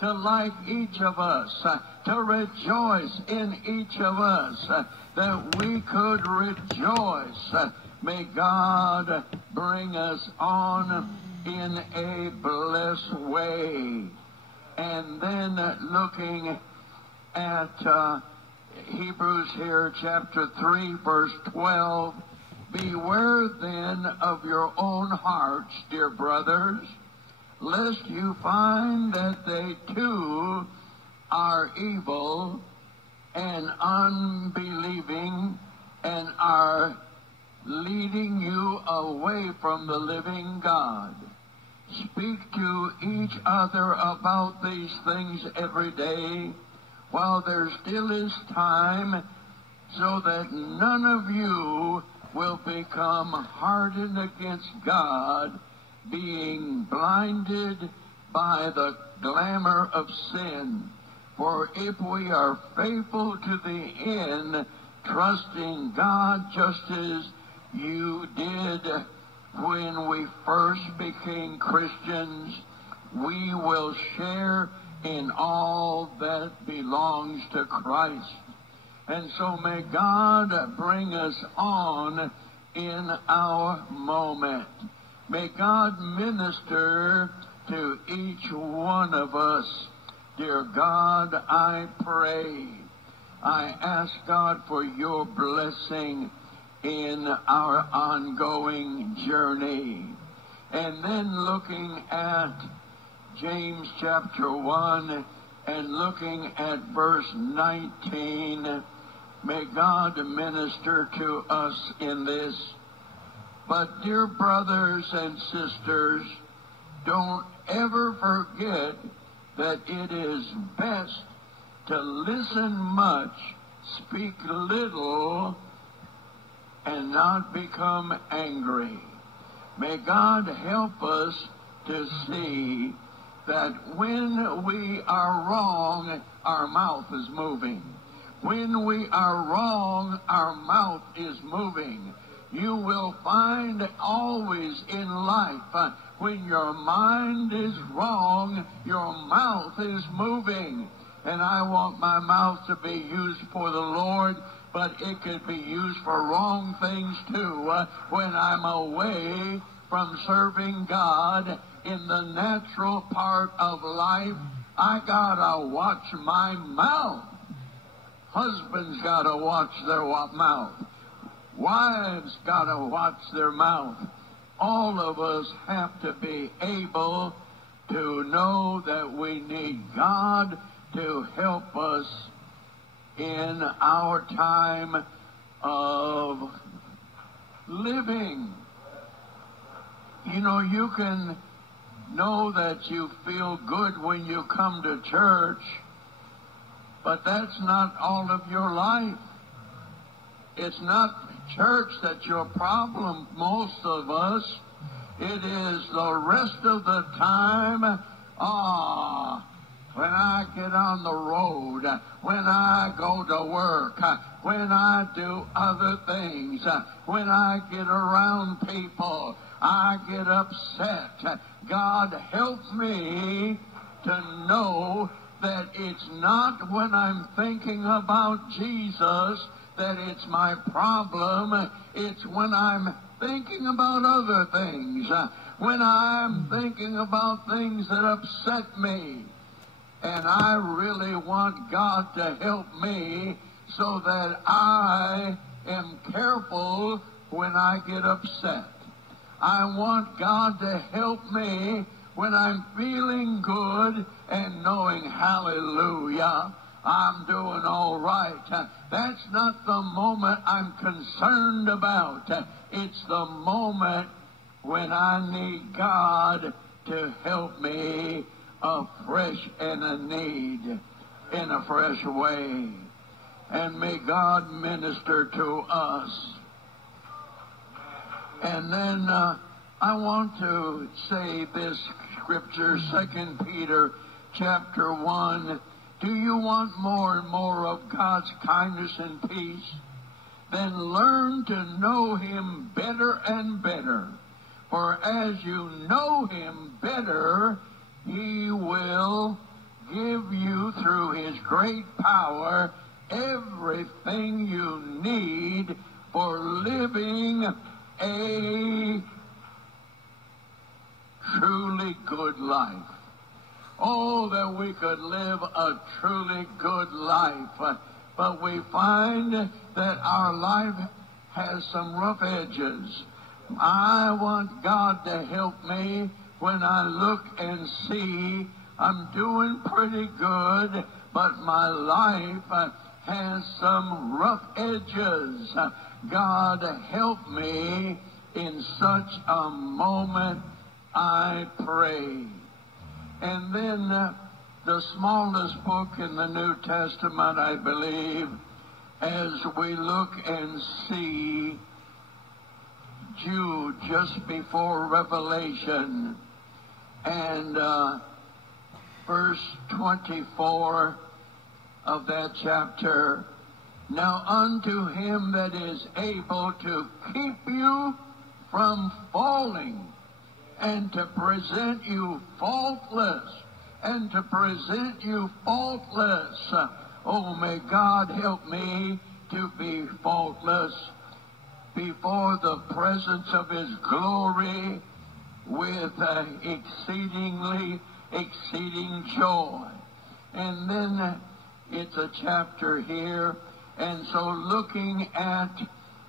to like each of us, to rejoice in each of us, that we could rejoice. May God bring us on in a blessed way. And then looking at Hebrews here, chapter 3, verse 12, beware then of your own hearts, dear brothers, lest you find that they too are evil and unbelieving and are leading you away from the living God. Speak to each other about these things every day while there still is time, so that none of you will become hardened against God, being blinded by the glamour of sin. For if we are faithful to the end, trusting God just as you did when we first became Christians, we will share in all that belongs to Christ. And so may God bring us on in our moment. May God minister to each one of us. Dear God, I pray. I ask God for your blessing in our ongoing journey. And then looking at James chapter 1 and looking at verse 19, may God minister to us in this. But dear brothers and sisters, don't ever forget that it is best to listen much, speak little, and not become angry. May God help us to see that when we are wrong, our mouth is moving. When we are wrong, our mouth is moving. You will find always in life, when your mind is wrong, your mouth is moving. And I want my mouth to be used for the Lord, but it could be used for wrong things too. When I'm away from serving God in the natural part of life, I gotta watch my mouth. Husbands gotta watch their mouth. Wives gotta watch their mouth. All of us have to be able to know that we need God to help us in our time of living. You know, you can know that you feel good when you come to church, but that's not all of your life. It's not church that's your problem, most of us. It is the rest of the time. When I get on the road, when I go to work, when I do other things, when I get around people, I get upset. God help me to know that it's not when I'm thinking about Jesus that it's my problem. It's when I'm thinking about other things, when I'm thinking about things that upset me. And I really want God to help me so that I am careful when I get upset. I want God to help me when I'm feeling good and knowing, hallelujah, I'm doing all right. That's not the moment I'm concerned about. It's the moment when I need God to help me afresh and a need in a fresh way. And may God minister to us. And then I want to say this scripture, 2 Peter chapter 1. Do you want more and more of God's kindness and peace? Then learn to know him better and better. For as you know him better, he will give you through His great power everything you need for living a truly good life. Oh, that we could live a truly good life. But we find that our life has some rough edges. I want God to help me when I look and see I'm doing pretty good, but my life has some rough edges. God, help me in such a moment, I pray. And then the smallest book in the New Testament, I believe, as we look and see Jude just before Revelation, and verse 24 of that chapter. Now unto him that is able to keep you from falling, and to present you faultless, Oh, may God help me to be faultless before the presence of His glory with exceeding joy. And then it's a chapter here, and so looking at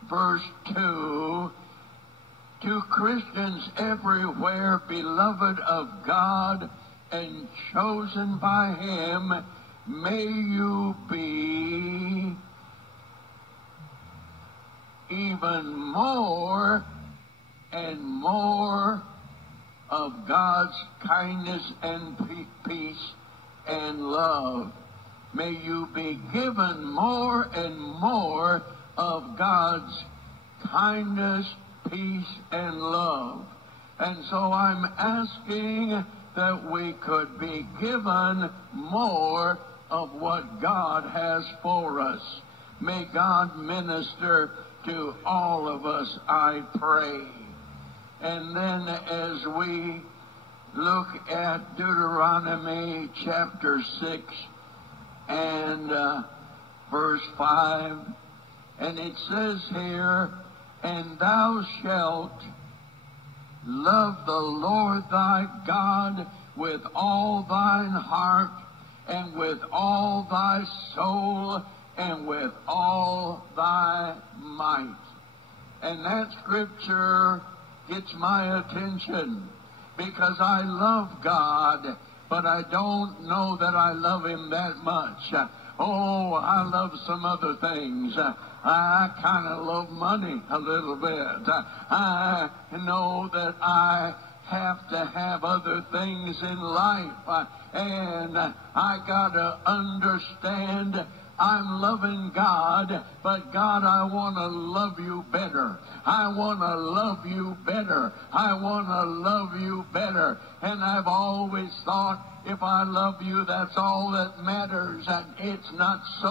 verse 2, to Christians everywhere, beloved of God and chosen by Him, may you be even more and more of God's kindness and peace and love. May you be given more and more of God's kindness, peace, and love. And so I'm asking that we could be given more of what God has for us. May God minister to all of us, I pray. And then as we look at Deuteronomy chapter 6 and verse 5, and it says here, and thou shalt love the Lord thy God with all thine heart, and with all thy soul, and with all thy might. And that scripture gets my attention, because I love God, but I don't know that I love Him that much. Oh, I love some other things. I kind of love money a little bit. I know that I have to have other things in life, and I got to understand I'm loving God, but God, I want to love you better. I want to love you better. I want to love you better. And I've always thought, if I love you, that's all that matters, and it's not so.